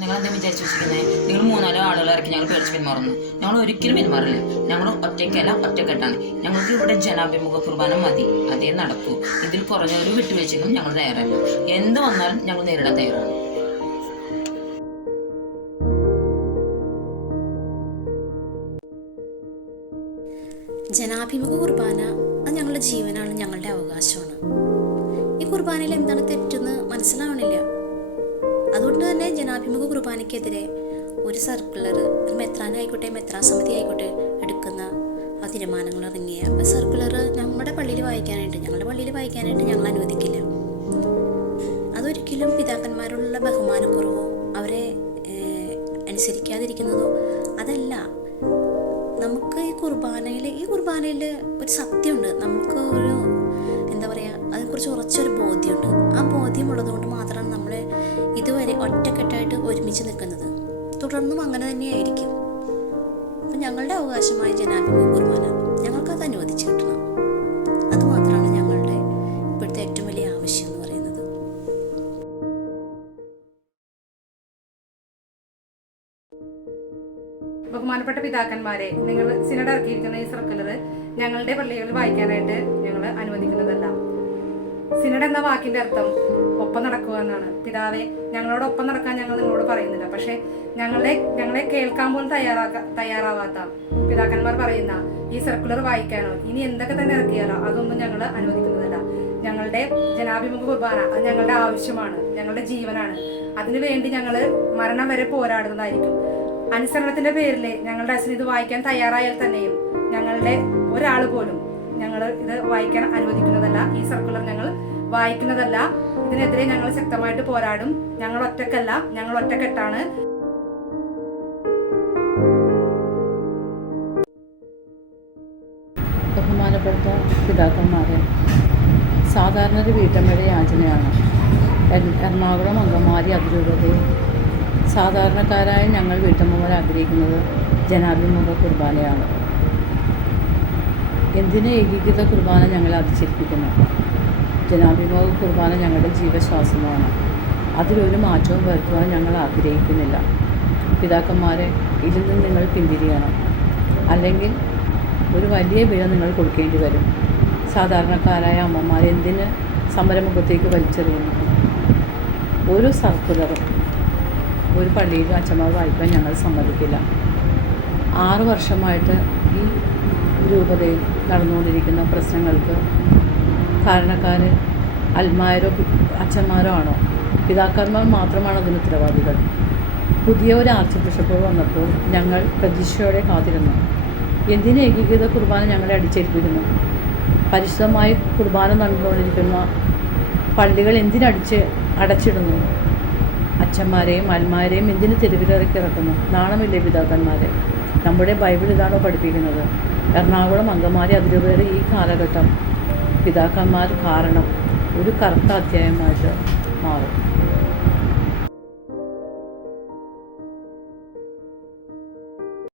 നിങ്ങൾ എന്താ വിചാരിച്ചു വെച്ചിരിക്കുന്നത് നിങ്ങൾ മൂന്നാലോ ആളുകളായിരിക്കും ഞങ്ങൾ പേടിച്ച് പിന്മാറുന്നു. ഞങ്ങൾ ഒരിക്കലും പെരുമാറില്ല ഞങ്ങൾ ഒറ്റയ്ക്കല്ല ഒറ്റക്കെട്ടാണ്. ഞങ്ങൾക്ക് ഇവിടെ ജനാഭിമുഖ കുർബാന മതി. അതേ നടക്കൂ. ഇതിൽ കുറഞ്ഞൊരു വിട്ടുവീഴ്ചയ്ക്കും ഞങ്ങൾ തയ്യാറല്ല. എന്ത് വന്നാലും ഞങ്ങൾ നേരിടാൻ തയ്യാറാണ്. ജനാഭിമുഖ കുർബാന അത് ഞങ്ങളുടെ ജീവനാണ് ഞങ്ങളുടെ അവകാശമാണ്. ഈ കുർബാനയിൽ എന്താണ് തെറ്റെന്ന് മനസ്സിലാവണില്ല. അതുകൊണ്ട് തന്നെ ജനാഭിമുഖ കുർബാനയ്ക്കെതിരെ ഒരു സർക്കുലർ ഒരു മെത്രാനായിക്കോട്ടെ മെത്രാ സമിതി ആയിക്കോട്ടെ എടുക്കുന്ന ആ തീരുമാനങ്ങൾ ഇറങ്ങിയ. സർക്കുലർ നമ്മുടെ പള്ളിയിൽ വായിക്കാനായിട്ട് ഞങ്ങളുടെ പള്ളിയിൽ വായിക്കാനായിട്ട് ഞങ്ങൾ അനുവദിക്കില്ല. അതൊരിക്കലും പിതാക്കന്മാരോടുള്ള ബഹുമാനക്കുറവോ അവരെ അനുസരിക്കാതിരിക്കുന്നതോ അതല്ല. നമുക്ക് ഈ കുർബാനയിൽ ഈ കുർബാനയിൽ ഒരു സത്യമുണ്ട്. നമുക്ക് ഒരു എന്താ പറയുക അതിനെക്കുറിച്ച് ഉറച്ചൊരു ബോധ്യമുണ്ട്. ആ ബോധ്യമുള്ളത് കൊണ്ട് മാത്രമാണ് ഇതുവരെ ഒറ്റക്കെട്ടായിട്ട് ഒരുമിച്ച് നിൽക്കുന്നത്. തുടർന്നും അങ്ങനെ തന്നെയായിരിക്കും. അപ്പം ഞങ്ങളുടെ അവകാശമായ ജനാഭിമുഖ കുർബാന ഞങ്ങൾക്കത് അനുവദിച്ചു കിട്ടണം. അതുമാത്രമാണ് ഞങ്ങളുടെ ഇപ്പോഴത്തെ ഏറ്റവും വലിയ ആവശ്യം എന്ന് പറയുന്നത്. ബഹുമാനപ്പെട്ട പിതാക്കന്മാരെ നിങ്ങൾ സിനഡ് ഇറക്കിയിരിക്കുന്ന ഈ സർക്കുലർ ഞങ്ങളുടെ പള്ളികളിൽ വായിക്കാനായിട്ട് ഞങ്ങൾ അനുവദിക്കുന്നതല്ല. സിനഡ് എന്ന വാക്കിന്റെ അർത്ഥം ഒപ്പം നടക്കുക എന്നാണ്. പിതാവെ ഞങ്ങളോടൊപ്പം നടക്കാൻ ഞങ്ങൾ നിങ്ങളോട് പറയുന്നില്ല. പക്ഷെ ഞങ്ങളെ ഞങ്ങളെ കേൾക്കാൻ പോലും തയ്യാറാക്ക തയ്യാറാവാത്ത പിതാക്കന്മാർ പറയുന്ന ഈ സർക്കുലർ വായിക്കാനോ ഇനി എന്തൊക്കെ തന്നെ ഇറക്കിയാലോ അതൊന്നും ഞങ്ങൾ അനുവദിക്കുന്നതല്ല. ഞങ്ങളുടെ ജനാഭിമുഖ കുർബാന അത് ഞങ്ങളുടെ ആവശ്യമാണ് ഞങ്ങളുടെ ജീവനാണ്. അതിനുവേണ്ടി ഞങ്ങൾ മരണം വരെ പോരാടുന്നതായിരിക്കും. അനുസരണത്തിന്റെ പേരിൽ ഞങ്ങളുടെ അച്ഛൻ ഇത് വായിക്കാൻ തയ്യാറായാൽ തന്നെയും ഞങ്ങളുടെ ഒരാൾ പോലും ഞങ്ങൾ ഇത് വായിക്കാൻ അനുവദിക്കുന്നതല്ല ഈ സർക്കുലർ ഞങ്ങൾ വായിക്കുന്നതല്ല. ഇതിനെതിരെ ഞങ്ങൾ ശക്തമായിട്ട് പോരാടും. ഞങ്ങൾ ഒറ്റക്കല്ല ഞങ്ങൾ ഒറ്റക്കെട്ടാണ്. ബഹുമാനപ്പെട്ട പിതാക്കന്മാരെ സാധാരണ ഒരു വീട്ടമ്മയുടെ യാചനയാണ്. എറണാകുളം അങ്കമാരി അതിരൂപതയിൽ സാധാരണക്കാരായ ഞങ്ങൾ വീട്ടമ്മമാർ ആഗ്രഹിക്കുന്നത് ജനാഭിമുഖ കുർബാനയാണ്. എന്തിനു ഏകീകൃത കുർബാന ഞങ്ങളെ അതിശയിപ്പിക്കുന്നു? ജനാഭിമുഖ കുർബാന ഞങ്ങളുടെ ജീവശ്വാസമാണ്. അതിലൊരു മാറ്റവും വരുത്തുവാൻ ഞങ്ങൾ ആഗ്രഹിക്കുന്നില്ല. പിതാക്കന്മാരെ ഇതിൽ നിന്ന് നിങ്ങൾ പിന്തിരിയണം. അല്ലെങ്കിൽ ഒരു വലിയ വില നിങ്ങൾ കൊടുക്കേണ്ടി വരും. സാധാരണക്കാരായ അമ്മമാർ എന്തിന് സമരമുഖത്തേക്ക് വലിച്ചെറിയുന്നു? ഒരു സർക്കുലറും ഒരു പള്ളിയിലും അച്ഛന്മാർ വായിക്കാൻ ഞങ്ങൾ സമ്മതിക്കില്ല. ആറു വർഷമായിട്ട് ഈ രൂപതയിൽ നടന്നുകൊണ്ടിരിക്കുന്ന പ്രശ്നങ്ങൾക്ക് കാരണക്കാർ അൽമാരോ അച്ഛന്മാരോ ആണോ? പിതാക്കന്മാർ മാത്രമാണ് അതിന് ഉത്തരവാദികൾ. പുതിയ ഒരു ആർച്ച് ബിഷപ്പ് വന്നപ്പോൾ ഞങ്ങൾ പ്രതീക്ഷയോടെ കാത്തിരുന്നു. എന്തിന് ഏകീകൃത കുർബാന ഞങ്ങളെ അടിച്ചേൽപ്പിക്കുന്നു? പരിശുദ്ധമായി കുർബാന നടന്നുകൊണ്ടിരിക്കുന്ന പള്ളികൾ എന്തിനടിച്ച് അടച്ചിടുന്നു? അച്ഛന്മാരെയും അന്മാരെയും എന്തിന് തെരുവിലിറക്കി ഇറക്കുന്നു? നാണമില്ലേ പിതാക്കന്മാരെ? നമ്മുടെ ബൈബിൾ ഇതാണോ പഠിപ്പിക്കുന്നത്? എറണാകുളം അങ്കമാലി അതിരൂപതയുടെ ഈ കാലഘട്ടം പിതാക്കന്മാർ കാരണം ഒരു കറുത്ത അധ്യായമായിട്ട് മാറും.